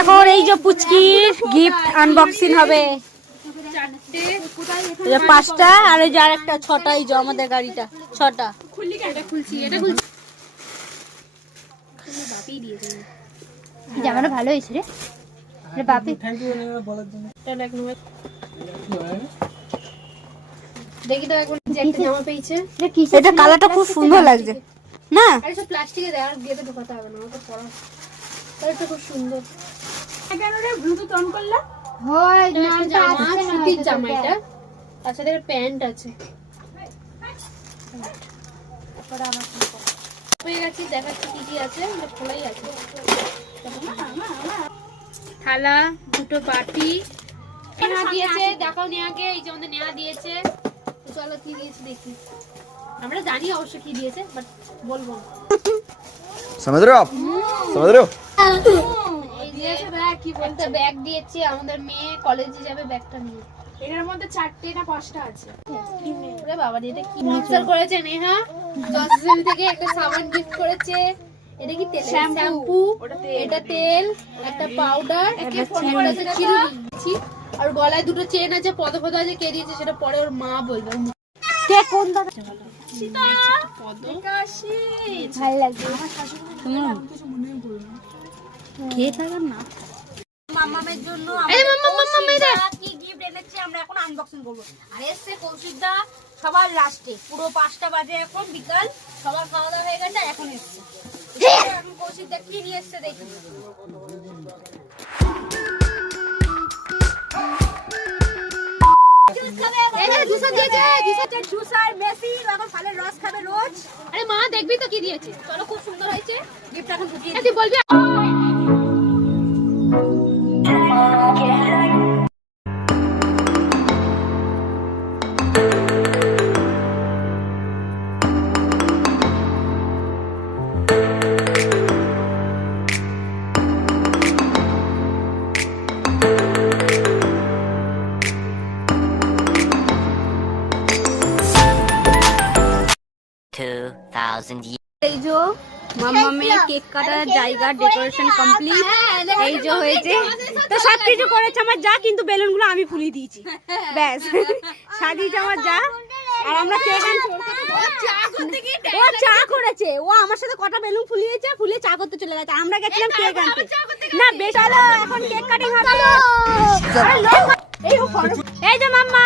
এখন এই যে পুচকির গিফট আনবক্সিং হবে। পাঁচটা আর এই যে আরেকটা ছটা, এই যে আমাদের গাড়িটা ছটা। জামাটা ভালো হয়েছে রে বাপি। দেখি তো এখন যে একটা জামা পেয়েছে। এটা কালারটা খুব সুন্দর লাগছে না? আরে সব প্লাস্টিকে দেয়, আর গেতে ঢোকাতে হবে না, ওটা পরা। এটা খুব সুন্দর। কেন রে ব্লুটুথ অন করলা? হয় নামটা জামা, সুতির জামা এটা। তার সাথে প্যান্ট আছে। তারপরে আমার পেয়ে গেছি, দেখাচ্ছি কি কি আছে। এটা খোলাই আছে। থালা, দুটো বাটি নেওয়া দিয়েছে। দেখাও নেওয়াকে, এই যে আমাদের নেওয়া দিয়েছে। চলো কি দিয়েছে দেখি। আমরা জানি অবশ্য কি দিয়েছে, বাট বলবো না। समझ रहे हो आप? समझ रहे हो? এই যে ব্যাগ, কি বলতে ব্যাগ দিয়েছে। আমাদের মেয়ে কলেজে যাবে ব্যাগটা নিয়ে। এটার মধ্যে 4টে না 5টা আছে। ওরে বাবা, এটা কি স্পন্সর করেছে নেহা। জসমিন থেকে একটা সাবান গিফট করেছে। এটা কি তেল? শ্যাম্পু। এটা তেল, একটা পাউডার, একটা ফোন করেছে চিরুনি। আর গলায় দুটো চেন আছে, পদ আছে। কে দিয়েছে সেটা পরে ওর মা বলবে। কে কোন দাদা? ভালো লাগছে। কে থাকার না মাম্মামের জন্য কি গিফট এনেছে আমরা এখন আনবক্সিং করব। আর এসছে কৌশিকদা সবার লাস্টে, পুরো 5টা বাজে এখন বিকাল, সবার খাওয়া দাওয়া হয়ে গেছে, এখন এসছে। এখন কৌশিকদা কি নিয়ে এসছে দেখি। আরে মা দেখবি তো কি দিয়েছে। চলো, খুব সুন্দর হয়েছে গিফট। এখন ঢুকিয়ে বলবি। এই যে মাম্মামের কেক কাটার জায়গা, ডেকোরেশন কমপ্লিট। এই যে হয়েছে তো সবকিছু করেছে আমার যা, কিন্তু বেলুনগুলো আমি ফুলিয়ে দিয়েছি, ব্যাস সাজিয়েছে আমার যা। আর আমরা কেক আনছি, ও চা করেছে, ও আমার সাথে কটা বেলুন ফুলিয়েছে, ফুলিয়ে চা করতে চলে গেছে। আমরা গেছিলাম কেক আনতে। না বেশ, চলো এখন কেক কাটিং হবে। এই যে মাম্মা